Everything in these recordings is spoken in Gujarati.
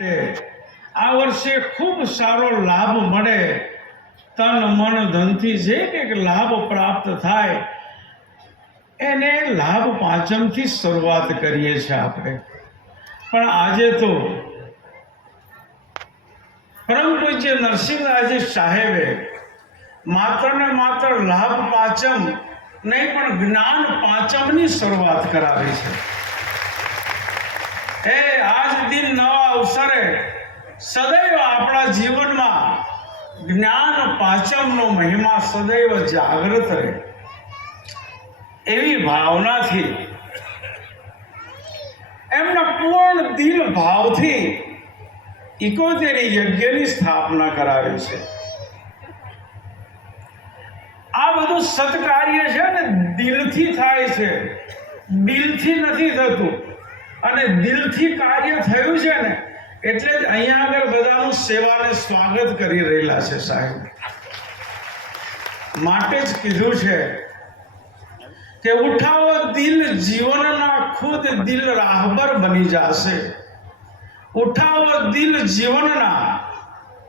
આ વર્ષે ખૂબ સારો લાભ મળે. તન મન ધનથી જે કંઈક લાભ પ્રાપ્ત થાય, એને લાભ પાંચમથી શરૂઆત કરીએ છીએ આપણે. પણ આજે તો પરમ પૂજ્ય નરસિંહરાજી સાહેબે માત્ર ને માત્ર લાભ પાંચમ નહીં પણ જ્ઞાન પાંચમની શરૂઆત કરાવી છે. એ આજ દિન નવા અવસરે સદૈવ આપણા જીવનમાં જ્ઞાન પાંચમનો મહિમા સદૈવ જાગૃત રહે. એવી ભાવનાથી, એમના પૂર્ણ દિલ ભાવથી ઇકોતેરી યજ્ઞની સ્થાપના કરાવી છે. આ બધું સત્કાર્ય છે ને દિલથી થાય છે. દિલથી નથી થતું. અને દિલથી કાર્ય થયું છે ને, એટલે જ અહીંયા આગળ બધાનું સેવાને સ્વાગત કરી રહેલા છે સાહેબ. માટે જ કીધું છે કે ઉઠાવો, દિલ જીવનના ખુદ દિલ રાહબર બની જશે. ઉઠાવો, દિલ જીવનના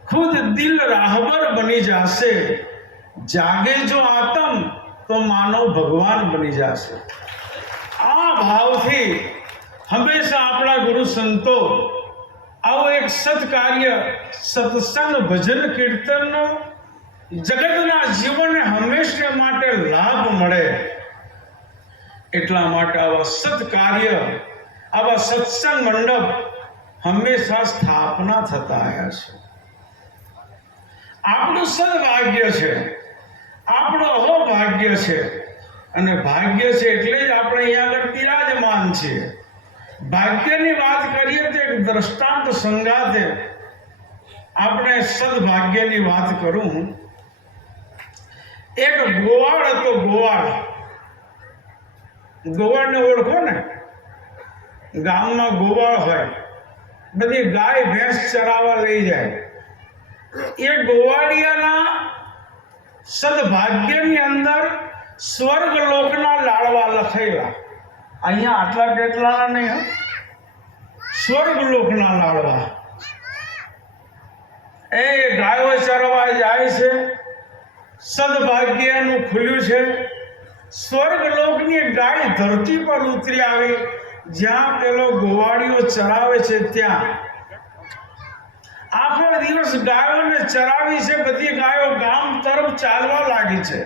ખુદ દિલ રાહબર બની જશે. જાગે જો આતમ, તો માનવ ભગવાન બની જશે. આ ભાવથી હંમેશા આપણા ગુરુ સંતો આવો એક સત્કાર્ય, સત્સંગ, ભજન, કીર્તનનો જગતના જીવનને હંમેશા માટે લાભ મળે. એટલા માટે આવા સત્કાર્ય, આવા સત્સંગ મંડપ હંમેશા સ્થાપના થતા આવ્યા છે. આપણું સદભાગ્ય છે, આપણું અહોભાગ્ય છે અને ભાગ્ય છે એટલે જ આપણે અહીંયા આગળ બિરાજમાન છીએ. ભાગ્યની વાત કરીએ તો એક દ્રષ્ટાંત સંગાતે આપણે સદભાગ્યની વાત કરું. એક ગોવાળ હતો ગોવાળ. ગોવાળને ઓળખો ને? ગામમાં ગોવાળ હોય. બધી ગાય, ભેંસ ચરાવવા લઈ જાય. એ ગોવાળિયાના સદભાગ્યની અંદર સ્વર્ગ લોકના લાડવા લખેલા. અહીંયા આટલા કેટલાના નહીં. સ્વર્ગ લોકના લાડવા એ ગાયો ચરવા જાય છે. સદભાગ્યનું ખુલ્યું છે. સ્વર્ગ લોકની ગાય ધરતી પર ઉતરી આવી. જ્યાં પેલો ગોવાળીઓ ચરાવે છે ત્યાં. આખો દિવસ ગાયોને ચરાવી છે. બધી ગાયો ગામ તરફ ચાલવા લાગી છે.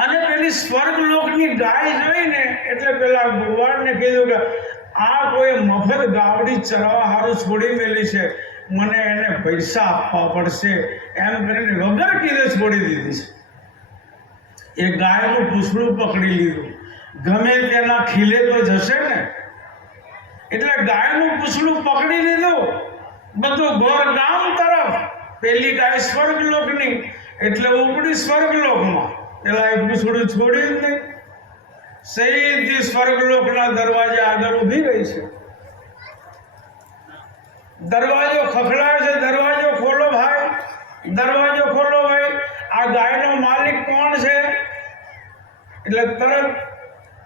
અને પેલી સ્વર્ગ લોકની ગાય જોઈને એટલે પેલા ગોવાળને કીધું કે આ કોઈ મફત ગાવડી ચરાવવા હારું છોડી મેલી છે. મને એને પૈસા આપવા પડશે. એમ કરીને વગર કીધે છોડી દીધી છે. એ ગાયનું પૂછડું પકડી લીધું. ગમે તેના ખીલે તો જશે ને. એટલે ગાયનું પૂછડું પકડી લીધું. બધું ઘોર ગામ તરફ. પેલી ગાય સ્વર્ગલોકની. એટલે ઉપડી સ્વર્ગલોકમાં. પેલા એ પૂછડું છોડી જ નહીં. સીધી સ્વર્ગલોકના દરવાજે આગળ ઊભી રહી છે. દરવાજો ખખડાય છે, દરવાજો ખોલો ભાઈ, દરવાજો ખોલો ભાઈ. આ ગાયનો માલિક કોણ છે? એટલે તરત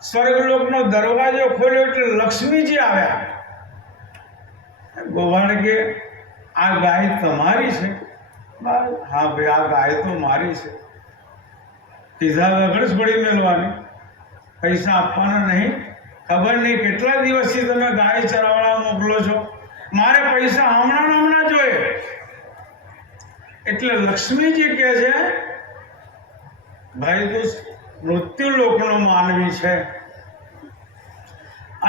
સ્વર્ગલોકનો દરવાજો ખોલ્યો એટલે લક્ષ્મીજી આવ્યા. ગોવાળ કે, આ ગાય તમારી છે? હા ભાઈ, આ ગાય તો મારી છે. કીધા વગર પડી મેળવાની. પૈસા આપવાના નહીં. ખબર નહીં કેટલા દિવસથી તમે ગાય ચરાવડા મોકલો છો. મારે પૈસા હમણાં હમણાં જોઈએ. એટલે લક્ષ્મીજી કહે છે, ભાઈ, તું મૃત્યુ લોકનો માનવી છે.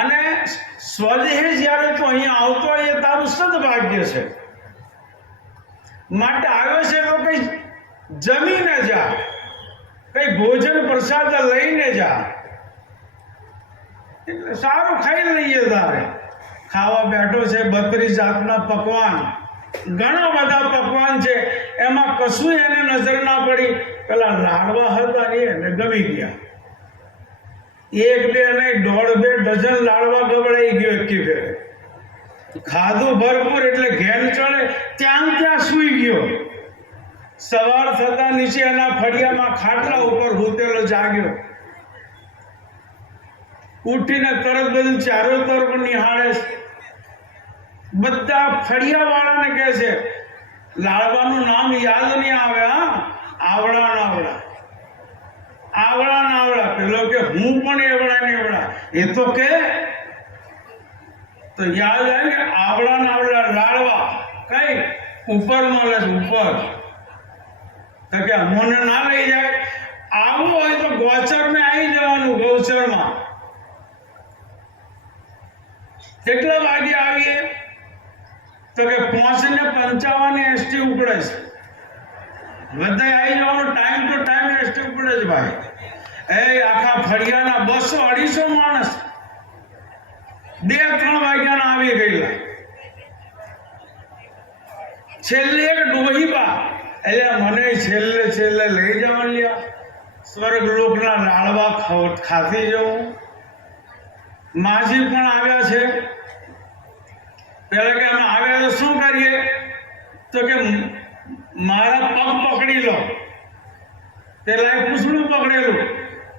અને સ્વદેહ જ્યારે તું અહીંયા આવતો એ તારું સદભાગ્ય છે. માટે આવ્યો છે તો કઈ જમીને જા. કઈ ભોજન પ્રસાદ લઈને જા. એટલે સારું ખાઈ લઈએ તારે. ખાવા બેઠો છે બત્રીસ જાતના પકવાન. ઘણા બધા પકવાન છે. એમાં કશું એને નજર ના પડી. પેલા લાડવા હતા ને એને ગમી ગયા. એક બે નહીં, દોઢ બે ડઝન લાડવા ગબડાઈ ગયો એકી ફેરે ખાધું ભરપૂર એટલે ઘેર ચડે, ત્યાં ત્યાં સૂઈ ગયો. સવાર થતા નીચે એના ફળિયામાં ખાટલા ઉપર ભૂતેલો જાગ્યો. ઉઠીને તરત બધું ચારો તરફ નિહાળે બધા ફળિયાવાળાને કહે છે, લાડવાનું નામ યાદ નહીં આવે, હા? આવડા નાવડા આવડા. નાવડા પેલો કે, હું પણ એવડા ને એવડા. એ તો કે, તો યાદ આવે ને આવડા નાવડા લાડવા. કઈ? ઉપર મળે છે, ઉપર. કે અમોને ના લઈ જાય. આવું હોય તો ગોચર ને આવી જવાનું ગૌચરમાં. કેટલા વાગે આવીએ? તો કે પાંચ ને પંચાવન એસટી ઉપડે છે. બધા આવી જવાનો ટાઈમ તો ટાઈમ એસટી ઉપડે છે ભાઈ. એ આખા ફળિયાના બસો અઢીસો માણસ બે ત્રણ વાગ્યાના આવી ગયેલા. છેલ્લે એક ડોહીબા એટલે મને છેલ્લે છેલ્લે લઈ જવા સ્વર્ગ લોકના લાડવા ખાતી જવું માજી પણ આવ્યા છે. પેલા કે અમે આવ્યા તો શું કરીએ? તો કે મારા પગ પકડી લો. પેલા પૂછડું પકડેલું.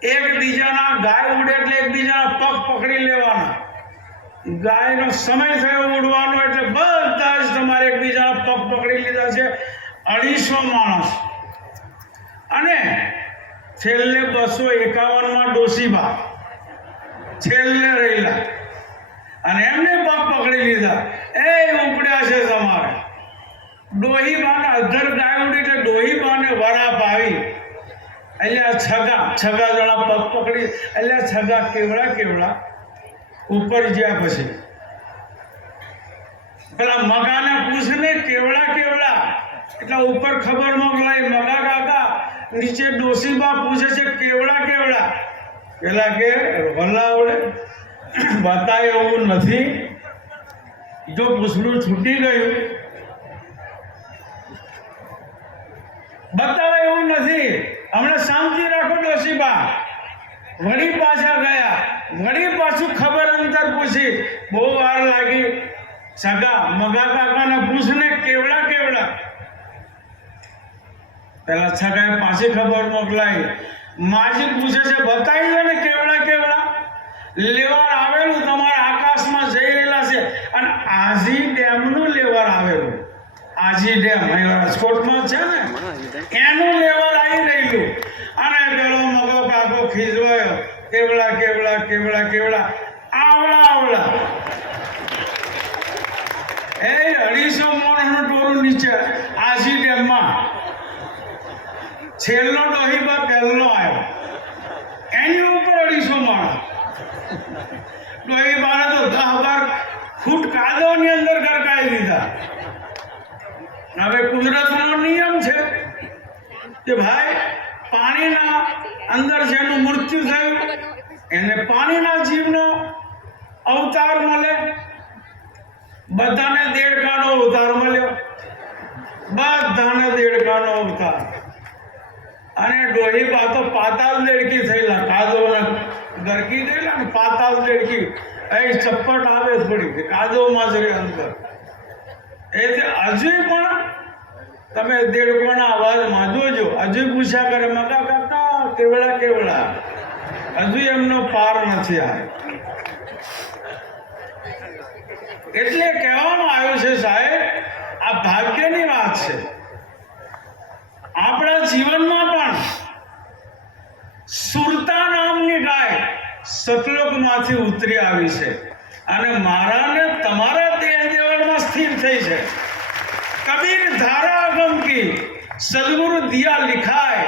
એકબીજાના ગાય ઉડે એટલે એકબીજાના પગ પકડી લેવાના. ગાયનો સમય થયો ઉડવાનો એટલે બધા જ તમારે એકબીજાના પગ પકડી લીધા છે. અઢીસો માણસ. અને છેલ્લે બસો એકાવનમાં ડોસીબા છેલ્લે રહેલા અને એમને પગ પકડી લીધા. એ ઉપડ્યા છે તમારે. ડોહીબાને અધર ગાય ઉડી એટલે ડોહીબાને વરાપ આવી. એટલે છગા છગા જણા પગ પકડી એટલે છગા કેવડા કેવડા? ઉપર ગયા પછી. પેલા મગાને પૂછને કેવડા કેવડા? એટલે ઉપર ખબર ન મગા કાકા નીચે ડોસીબા પૂછે છે, કેવડા કેવડા? પેલા કે વલ્લાવડે બતાય એવું નથી. જો પૂછડું છૂટી ગયું. બતાવે એવું નથી. હમણાં શાંતિ રાખો ડોસીબા. વળી પાછા ગયા. વળી પાછું ખબર અંતર પૂછી. બહુ વાર લાગી. સગા, મગા કાકાના પૂછને, કેવડા કેવડા? પેલા છગાએ પાછી ખબર મોકલાઈ માજી પૂછે છે, બતાવી દો ને કેવડા કેવડા? લેવાર આવેલું, તમારા આકાશમાં જઈ રહેલા છે. અને આજી ડેમનું લેવાર આવેલું. આજી ડેમ અહીંયા રાજકોટમાં છે ને? એનું લેવલ આવી રહેલું. અને પેલો મગો કાકો ખીજવાયો, કેવડા કેવડા કેવડા કેવડા? આવડા આવડા. એ અઢીસો મોણનું ટોરું નીચે, આજી ડેમમાં. છેલ્લો ડોહીબા પહેલો આવ્યો. એની ઉપર અઢીસો માણસ. ડોહીબાને તો દહ બાર ફૂટ કાદવની અંદર ગરકાવી દીધા. હવે કુદરતનો નિયમ છે કે ભાઈ, પાણીના અંદર જેનું મૃત્યુ થયું, એને પાણીના જીવનો અવતાર મળે. બધાને દેડકાનો અવતાર મળ્યો. બધાને દેડકાનો અવતાર. અને ડોહી બા તો પાતાળ દેડકી થયેલા, કાદવના ગરકી થયેલા ને પાતાલ દેડકી. એ ચપ્પટ આવે થોડી કાદવમાં જ રહે અંદર. એટલે હજુ પણ તમે દેડકોના અવાજમાં જોજો હજુ પૂછ્યા કરે, મગા કાકા, કેવડા કેવડા? હજુ એમનો પાર નથી આવે એટલે કહેવામાં આવ્યું છે સાહેબ, આ ભાગ્યની વાત છે. આપણા જીવનમાં સુરતા નામની ગાય સતલોકમાંથી ઉતરી આવી છે. અને મારા ને તમારા દેહ સ્થિર થઈ છે. કબીર ધારા અગમ કી સદગુરુ દિયા લિખાય,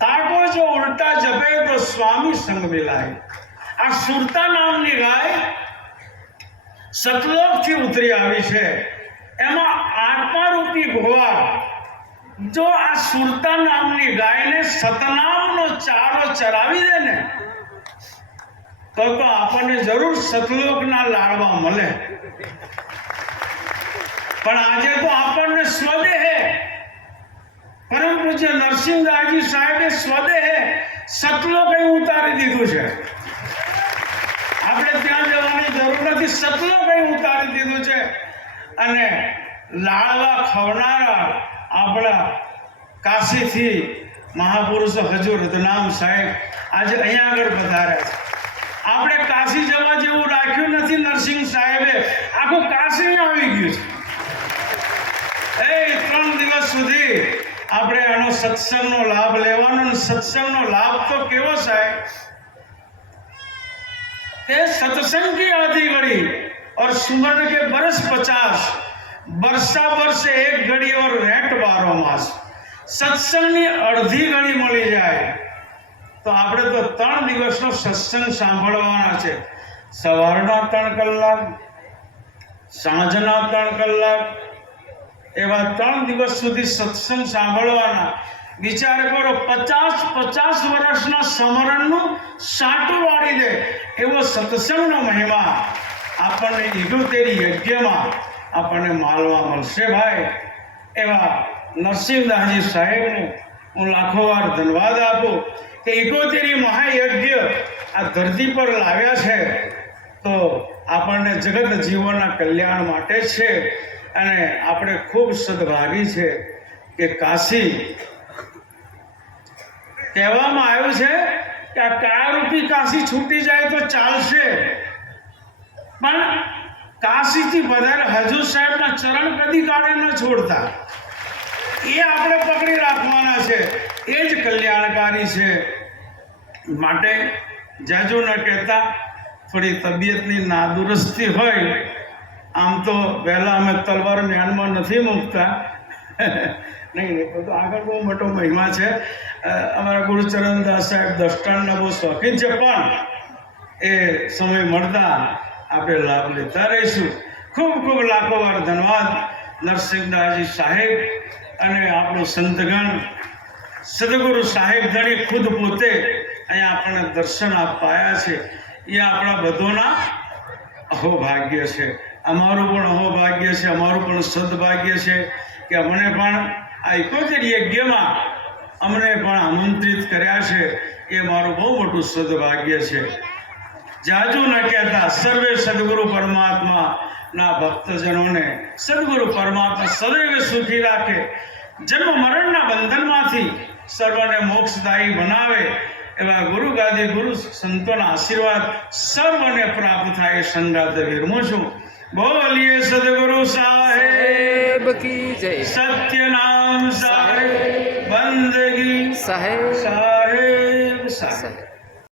તાકો જો ઉલટા જપે તો સ્વામી સંગ મિલાય. આ સુરતા નામની ગાય સતલોકથી ઉતરી આવી છે. એમાં આત્મારૂપી ભગવાન જો આ સુરતા નામની ગાયને સતનામનો ચારો ચરાવી દે ને, તો તો આપણને જરૂર સતલોકના લાડવા મળે. પણ આજે તો આપણને સ્વદેહે પરમ પૂજ્ય નરસિંહદાસજી સાહેબે સ્વદેહે સતલોક ઉતારી દીધું છે. આપણે ત્યાં જવાની જરૂર નથી સતલોક ઉતારી દીધું છે. અને લાડવા ખવનારા આપણા કાશીથી મહાપુરુષો હજુર રતનામ સાહેબ આજે અહીંયા આગળ પધાર્યા છે આપણે કાશી જવા જેવું રાખ્યું નથી નરસિંહ સાહેબે આખું કાશી આવી ગયું છે એ ત્રણ દિવસ સુધી આપણે આનો સત્સંગનો લાભ લેવાનો અને સત્સંગનો લાભ તો કેવો સાહેબ કે सत्संग की आधी घड़ी और सुमरण के बरस पचास વર્ષા વર્ષે એક ઘડી ઓર રેટ બારો માસ સત્સંગની અડધી ઘડી મળી જાય. તો આપણે તો ત્રણ દિવસનો સત્સંગ સાંભળવાના છે. સવારના ત્રણ કલાક, સાંજના ત્રણ કલાક, એવા ત્રણ દિવસ સુધી સત્સંગ સાંભળવાના. વિચાર કરો, પચાસ પચાસ વર્ષના સમરણનું સાટું વાળી દે એવો સત્સંગનો મહિમા આપણને ઈડુતેરી યજ્ઞમાં આપણને માલવા મળશે ભાઈ. એવા નરસિંહદાસજી સાહેબને હું લાખો વાર ધન્યવાદ આપું કે ઇકોતેરી મહાયજ્ઞ આ ધરતી પર લાવ્યા છે. તો આપણને જગત જીવનના કલ્યાણ માટે છે. અને આપણે ખૂબ સદભાગી છે કે કાશી કહેવામાં આવ્યું છે કે આ કાળરૂપી કાશી છૂટી જાય તો ચાલશે. પણ કાશીથી વધારે હજુ સાહેબના ચરણ કદી કાળે ન છોડતા. એ આપણે પકડી રાખવાના છે. એ જ કલ્યાણકારી છે. માટે જાજુ ન કહેતા, થોડી તબિયતની નાદુરસ્તી હોય, આમ તો પહેલાં અમે તલવાર મ્યાનમાં નથી મૂકતા. નહીં નહીં, તો આગળ બહુ મોટો મહિમા છે. અમારા ગુરુચરણદાસ સાહેબ દસ્તાનના બહુ શોખીન છે, પણ એ સમય મળતા આપણે લાભ લેતા રહીશું ખૂબ ખૂબ લાખો વાર ધન્યવાદ નરસિંહદાસજી સાહેબ અને આપણો સંતગણ. સદગુરુ સાહેબ ધણી ખુદ પોતે અહીંયા આપણને દર્શન અપાયા છે. એ આપણા બધોના અહોભાગ્ય છે. અમારું પણ અહોભાગ્ય છે, અમારું પણ સદભાગ્ય છે કે અમને પણ આ એકોતેર યજ્ઞમાં અમને પણ આમંત્રિત કર્યા છે. એ મારું બહુ મોટું સદભાગ્ય છે. જાજુ ન કહેતા સર્વે સદગુરુ પરમાત્મા ના ભક્તજનોને સદગુરુ પરમાત્મા સદૈવ સુખી રાખે. જન્મ મરણના બંધનમાંથી સર્વને મોક્ષદાયી બનાવે એવા ગુરુ ગાદી ગુરુ સંતોના આશીર્વાદ સર્વને પ્રાપ્ત થાય સંગાત વિરમું છું. બોલીએ સદગુરુ સાહેબ કી જય. સત્યનામ સાહેબ. બંદગી સાહેબ સાહેબ. સાહેબ.